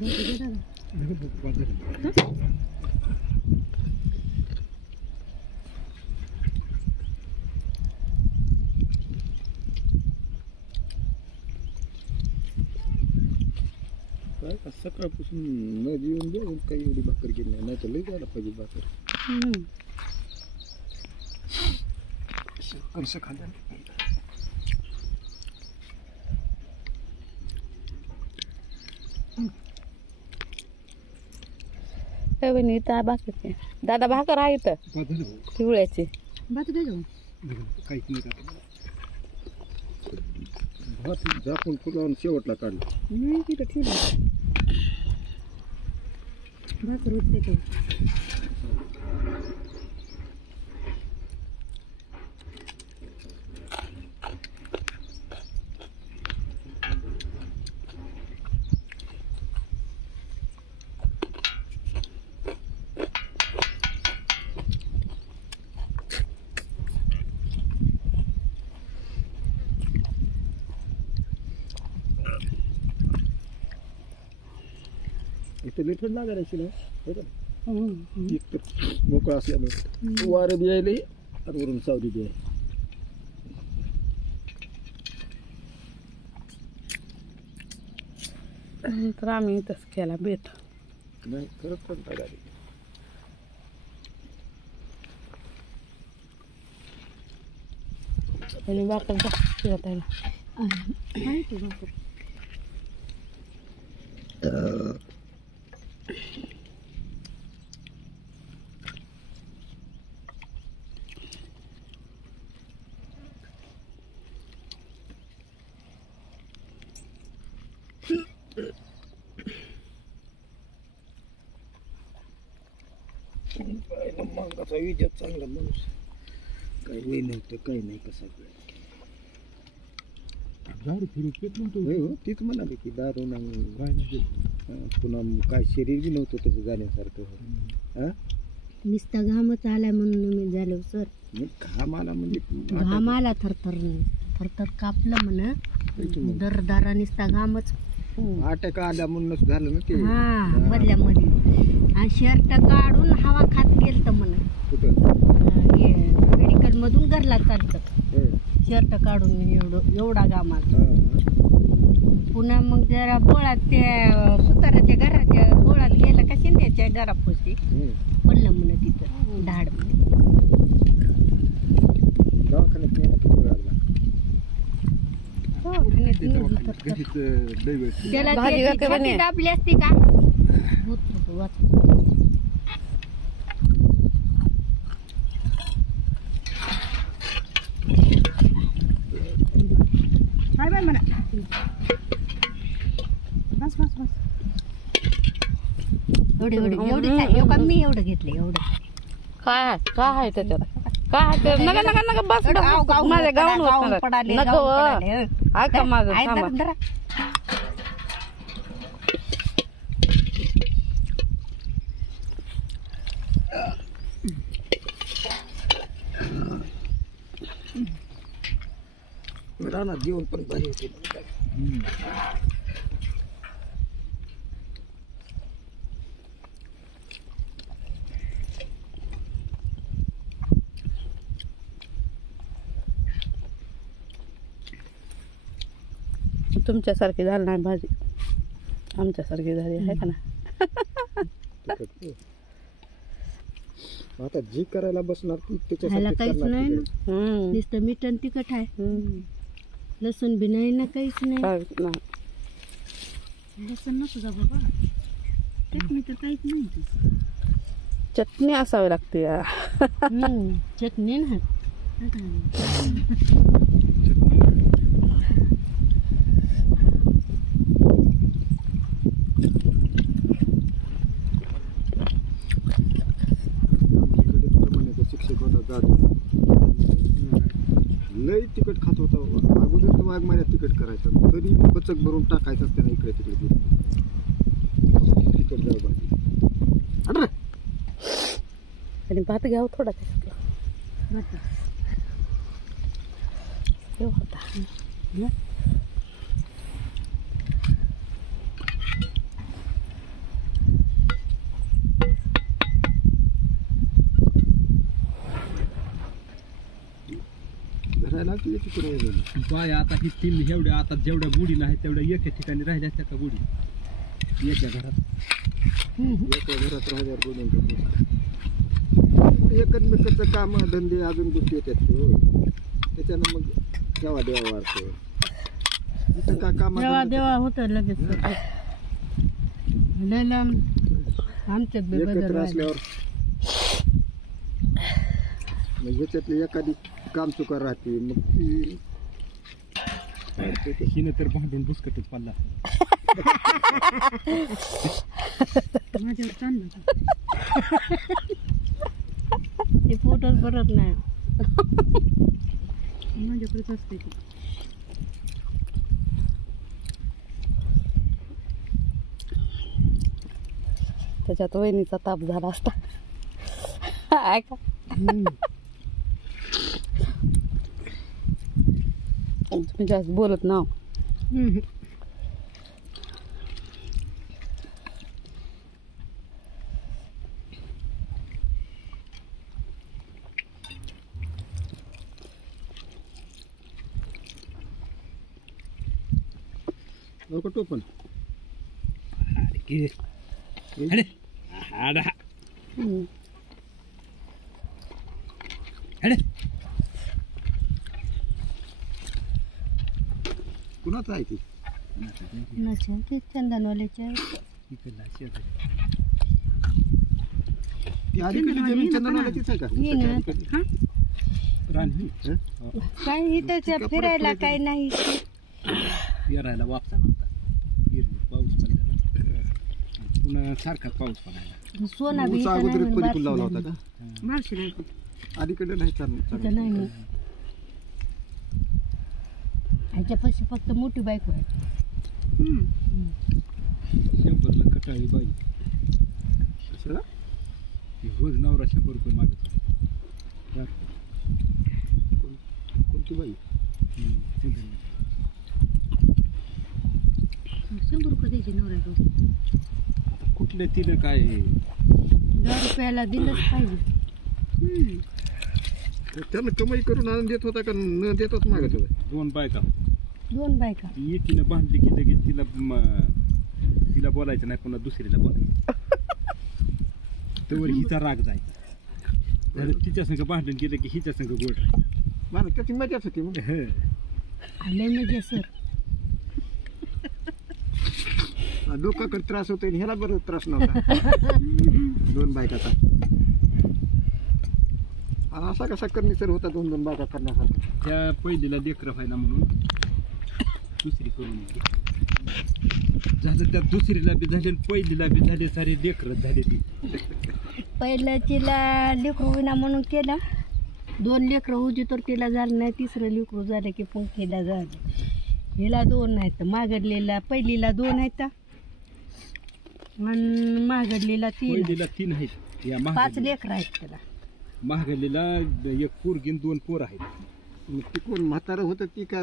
काय का सकाळपासून न जेवून देऊन काही एवढी भाकर केली नाही तर लई जायला पाहिजे भाकर कसं खाल्लं काय बहिणी इथं भाकर दादा भाकर आहे इथं पिवळ्याची काहीच नाही टाकलं भात झाकून फुलावून शेवटला काढलं तिथं ठेवलं भाकर होते ते इथं लिठड लागायची ना एक मोकळा असल्यामुळे वारं बी यायले आणि वरून सावली बी आहे तर आम्ही इथंच केला बेत नाही खरंच पण लागायली आणि भाकर फिरत आहे कसा विचार चांगला माणूस काही वय नव्हतं काही नाही कसा दारू फिरू पेत नव्हतं तीच म्हणाले की दारू नाही पुन्हा काय शरीर बी नव्हतं तसं जाण्यासारखं नुसता घामच आला म्हणून मी झालो सर घाम आला म्हणजे घाम आला थरथर कापलं म्हण दरदारा नुसता घामच अटॅक आला म्हणूनच झालं ना ते हा मधल्यामध्ये आणि शर्ट काढून हवा खात गेलत म्हण मेडिकल मधून घरला चालत शर्ट काढून एवढा घामात पुन्हा मग जरा बोळात त्या सुताराच्या घराच्या बोळात गेला का शिंद्याच्या घरापाशी पडलं म्हण तिथं धाड त्याला दाबली असती का म्हणा बस बस बस एवढं मी एवढं घेतलं एवढं काय आहे त्याच्यात काय ते नका नका नका बस माझ्या गाऊन पडाले नको माझं रानात जेवण पण भारी होते तुमच्यासारखी झाली नाही भाजी आमच्यासारखी झाली आहे का ना आता जी करायला बसणार ती ह्याला काहीच नाही ना नुसतं मीठ आणि तिखट आहे लसूण बी नाही ना काहीच नाही लसूण नको जा बाबा चटणी तर काहीच नाही चटणी असावी लागते चटणी ना शिक्षक होता लई तिकट खात होता अगोदर तर वाघमाऱ्यात तिकट करायचं तरी बचक भरून टाकायचं त्याने इकडे तिकडे तिकट जाऊ भाजी आणि भात घ्यावं थोडा होता म्हणायला की तिकडे बाय आता ही तीन एवढ्या आता जेवढ्या बुडी नाही तेवढ्या एका ठिकाणी राहिल्या असत्या का बुडी एका घरात एका घरात राहणार बोलून एकमेकाचं काम धंदे अजून गोष्टी येतात की हो त्याच्यानं मग केव्हा देवा वाढतो इथं काय काम देवा देवा होतं लगेच लय लांब आमच्यात बी बदल एकत्र व्हायला. असल्यावर मग ह्याच्यातली एखादी काम चुका राहते मग ती हिनं तर भांडून बुसकटच पडला माझ्यावर चांगलं ते पोटच भरत नाही माझ्याकडेच असते ती त्याच्यात वहिनीचा ताप झाला असता ऐका तुम्ही जास्त बोलत ना नको टोपण अरे आडा अरे कुणाचं आहे ती कुणाच्या ते चंदनवाल्याच्या इकडला शेजारी ती अलीकडे जमीन चंदनवाल्याचीच आहे का ये ना. अलीकडे? रान काही इथं फिरायला काही नाही पेरायला वापसा नव्हता गिरणी पाऊस पडलेला पुन्हा सारखाच पाऊस पडायला सोना बी ऊस इथं अगोदर नाही पलीकडे लावला बारशी होता का नाही. मावशी नाही अलीकडे नाही इथं नाही मग. ह्याच्यापाशी फक्त मोठी बायको आहे 100ला कटाळी बाई कशाला रोज नवरा 100 रुपये मागत कोणती बाई 100 रुपये द्यायचे नवऱ्याला कुठल्या तिनं काय 10 रुपयाला दिलंच पाहिजे त्यानं कमाई करून आणून देत होता का न देतच मागत होता 2 बायका 2 बायका ती एकीनं बांधली की लगेच तिला बोलायचं नाही पुन्हा दुसरीला बोलायचं तोवर हिचा राग जायचा जर तिच्या संग भांडण केलं की हिच्या संग गोड राहायचं मला त्याची मजाच होती मग आले म्हणजे सर लोकांकडे त्रास होतोय आणि ह्याला बरं त्रास नव्हता 2 बायकाचा आणि असा कसा करणी होता 2 बायका करण्यासारखा त्या पहिलीला लेकरं व्हायला म्हणून दुसरी करून झालं त्या दुसरीला बी झाली आणि पहिलीला बी झाले सारे लेकरच झाले ती पहिल्याचीला लेकरू विना म्हणून केला 2 लेकरं होती तर तिला झालं नाही 3रं लेकरू झालं की पंखीला झालं हिला 2 आहेत मागडलेला पहिलीला 2 आहेत आणि मागडलेला 3 पहिलीला 3 आहेत या 5 लेकरं आहेत त्याला महागलीला 1 पोरगी आणि 2 पोर आहेत मग ती कोण म्हातारं होतं ती का